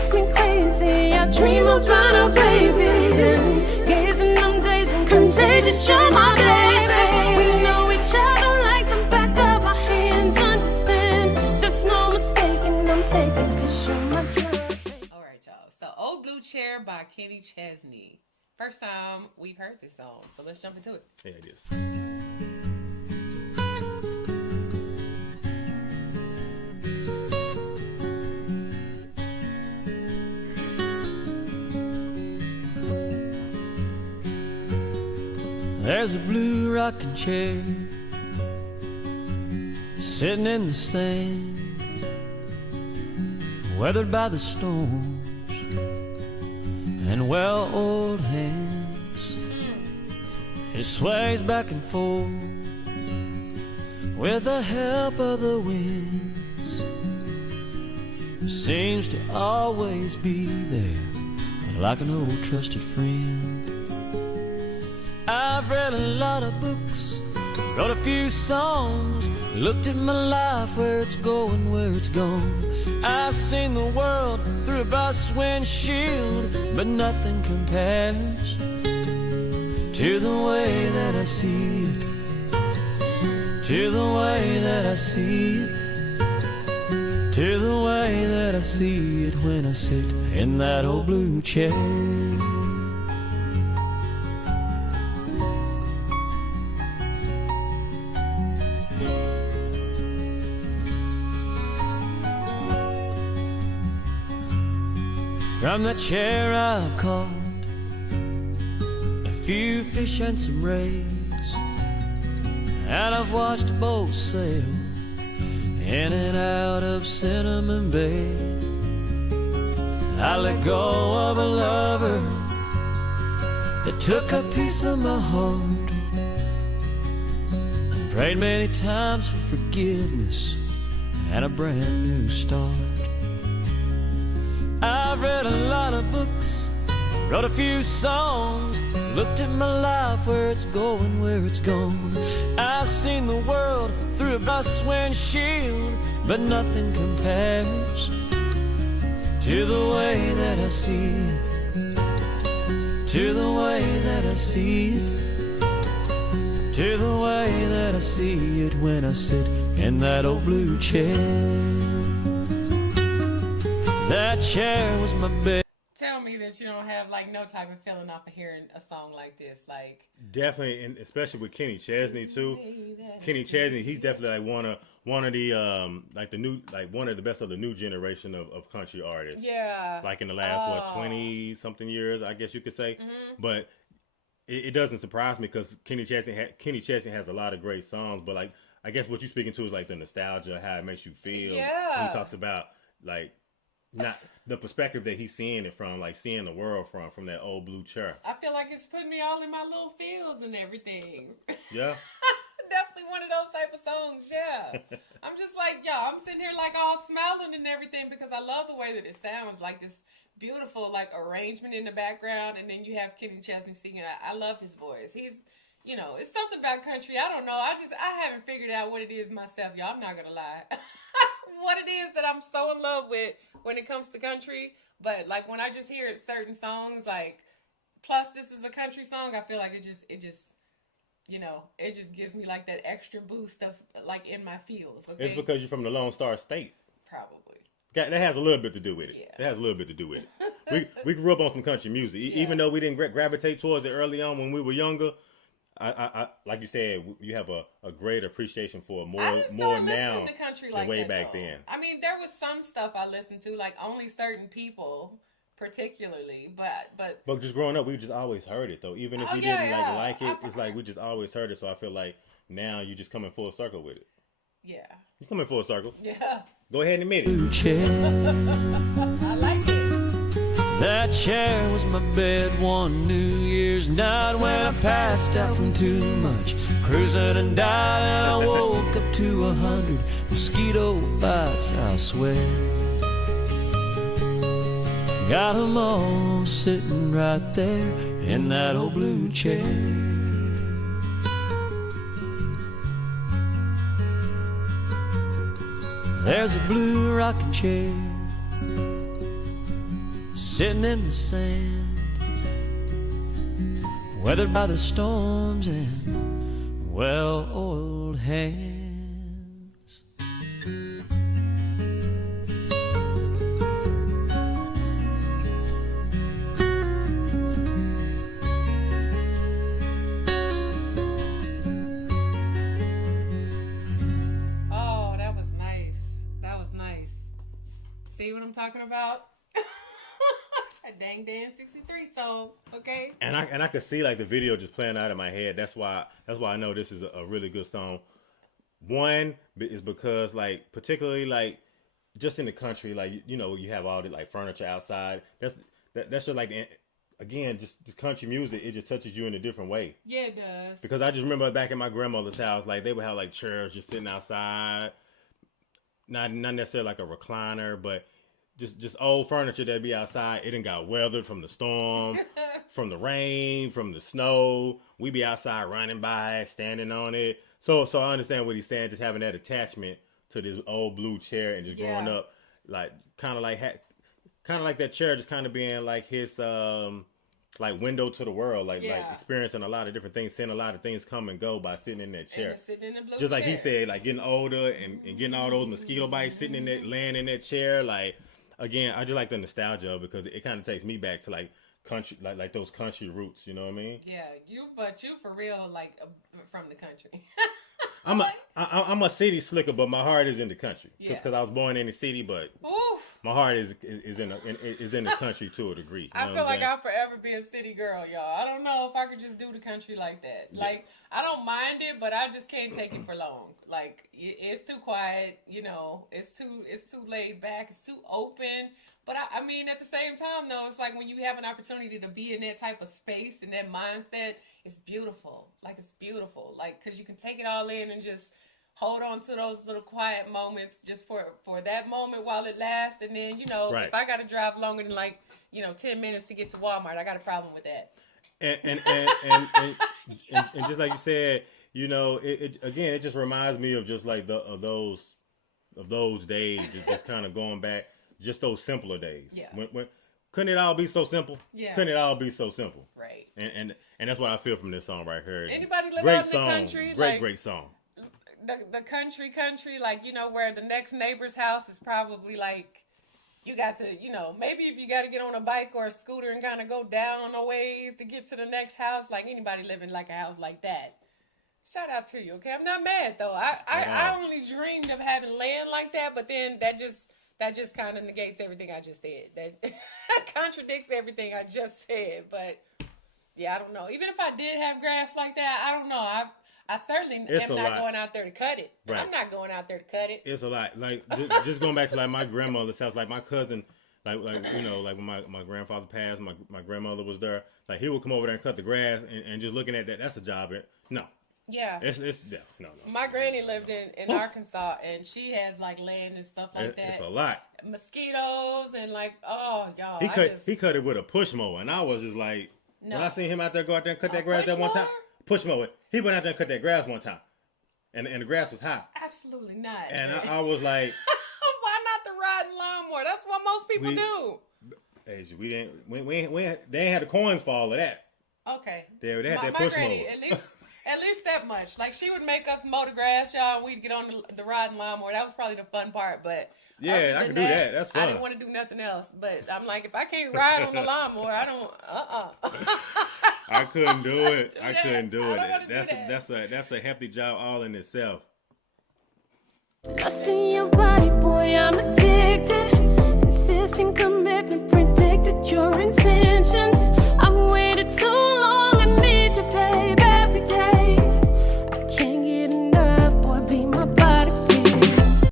makes me crazy. I dream about our babies, gazing them days and contagious. You're my baby. We know each other like the back of our hands. Understand, there's no mistaking. I'm taking 'cause you're my drug. All right, y'all. So, Old Blue Chair by Kenny Chesney. First time we've heard this song, so let's jump into it. Yeah, it is. There's a blue rocking chair sitting in the sand, weathered by the storms and well-oiled hands. It sways back and forth with the help of the winds. Seems to always be there like an old trusted friend. I've read a lot of books, wrote a few songs, looked at my life, where it's going, where it's gone. I've seen the world through a bus windshield, but nothing compares to the way that I see it, to the way that I see it, to the way that I see it when I sit in that old blue chair. From that chair I've caught a few fish and some rays, and I've watched boats sail in and out of Cinnamon Bay. I let go of a lover that took a piece of my heart, and prayed many times for forgiveness and a brand new start. I've read a lot of books, wrote a few songs, looked at my life, where it's going, where it's gone. I've seen the world through a bus windshield, but nothing compares to the way that I see it, to the way that I see it, to the way that I see it when I sit in that old blue chair. That chair was my bed. Tell me that you don't have like no type of feeling off of hearing a song like this, like Definitely, and especially with Kenny Chesney too. Kenny Chesney, he's definitely like one of the like the new, like one of the best of the new generation of country artists. Yeah. Like in the last 20 something years, I guess you could say. Mm-hmm. But it doesn't surprise me because Kenny Chesney has a lot of great songs. But like I guess what you're speaking to is like the nostalgia, how it makes you feel. Yeah. When he talks about like. Not the perspective that he's seeing it from, like seeing the world from that old blue chair. I feel like it's putting me all in my little feels and everything. Yeah. Definitely one of those type of songs, yeah. I'm just like, I'm sitting here like all smiling and everything because I love the way that it sounds, like this beautiful like arrangement in the background, and then you have Kenny Chesney singing. I love his voice. He's, it's something about country. I don't know. I haven't figured out what it is myself, y'all. I'm not gonna lie. What it is that I'm so in love with when it comes to country, but like when I just hear certain songs, like plus this is a country song, I feel like it just it just gives me like that extra boost of like in my feels. Okay? It's because you're from the Lone Star State. Probably. That has a little bit to do with it. Yeah. That has a little bit to do with it. We grew up on some country music, even though we didn't gravitate towards it early on when we were younger. I like you said, you have a great appreciation for more now to country than like way that, back though. then. I mean, there was some stuff I listened to, like only certain people, particularly, but just growing up, we just always heard it though. Even if we didn't like it, it's like we just always heard it. So I feel like now you just coming full circle with it. Yeah, you coming full circle. Yeah. Go ahead and admit it. I like it. That chair was my bed one New Year's night when I passed out from too much cruising and died, and I woke up to 100 mosquito bites, I swear. Got 'em all sitting right there in that old blue chair. There's a blue rocking chair sitting in the sand, weathered by the storms and well-oiled hands. Oh, that was nice. That was nice. See what I'm talking about? A Dang Dan 63 song, okay? And I could see like the video just playing out in my head. That's why I know this is a really good song. One is because like particularly like just in the country, like you know you have all the like furniture outside. That's just like again just country music. It just touches you in a different way. Yeah, it does. Because I just remember back in my grandmother's house, like they would have like chairs just sitting outside. Not necessarily like a recliner, but just old furniture that'd be outside. It done got weathered from the storm, from the rain, from the snow. We be outside running by, standing on it. So I understand what he's saying, just having that attachment to this old blue chair and just growing up, like kind of like that chair just kind of being like his like window to the world, like experiencing a lot of different things, seeing a lot of things come and go by sitting in that chair. Sitting in the blue just like chair. he said, like getting older and getting all those mosquito bites, sitting in that, laying in that chair, like. Again, I just like the nostalgia of it because it kind of takes me back to like country, like those country roots. You know what I mean? Yeah, you for real, like from the country. I'm a city slicker, but my heart is in the country. Yeah. Because I was born in the city, but Oof. my heart is in the country to a degree. You know I feel what I'm like saying? I'll forever be a city girl, y'all. I don't know if I could just do the country like that. Like, I don't mind it, but I just can't take it for long. Like, it's too quiet, you know. It's too laid back. It's too open. But I mean, at the same time, though, it's like when you have an opportunity to be in that type of space and that mindset, it's beautiful. Like, it's beautiful. Like, because you can take it all in and just hold on to those little quiet moments just for that moment while it lasts. And then, you know, if I got to drive longer than 10 minutes to get to Walmart, I got a problem with that. And just like you said, you know, it just reminds me of just like of those days, just kind of going back, just those simpler days. Yeah. When couldn't it all be so simple? Yeah. Couldn't it all be so simple? Right. And that's what I feel from this song right here. Anybody live great out in song, the country? great song. The country, like, you know, where the next neighbor's house is probably like, you got to, you know, maybe if you got to get on a bike or a scooter and kind of go down a ways to get to the next house, like anybody living like a house like that. Shout out to you, okay? I'm not mad though. I only dreamed of having land like that, but then that just kind of negates everything I just said. That contradicts everything I just said. But yeah, I don't know. Even if I did have grass like that, I don't know. I certainly am not going out there to cut it. Right. I'm not going out there to cut it. It's a lot. Like just going back to like my grandmother's house, like my cousin, like you know, like when my grandfather passed, my grandmother was there. Like he would come over there and cut the grass, and just looking at that's a job. No. Yeah. It's no. My granny lived in Arkansas, and she has like land and stuff like that. It's a lot. Mosquitoes and like, oh y'all. He cut it with a push mower, and I was just like, when I seen him out there go out there and cut that grass that one time. Push mower. He went out there and cut that grass one time, and the grass was high. Absolutely not. And I was like, why not the riding lawnmower? That's what most people do. Hey, they ain't had the coins for all of that. Okay. They had that push mower. At least that much. Like she would make us mow the grass, y'all, and we'd get on the riding lawnmower. That was probably the fun part, but. Yeah, I could do that. That's fun. I didn't want to do nothing else, but I'm like, if I can't ride on the lawnmower, I don't. I couldn't do it. I couldn't do it. That's a hefty job all in itself. Lost in your body, boy, I'm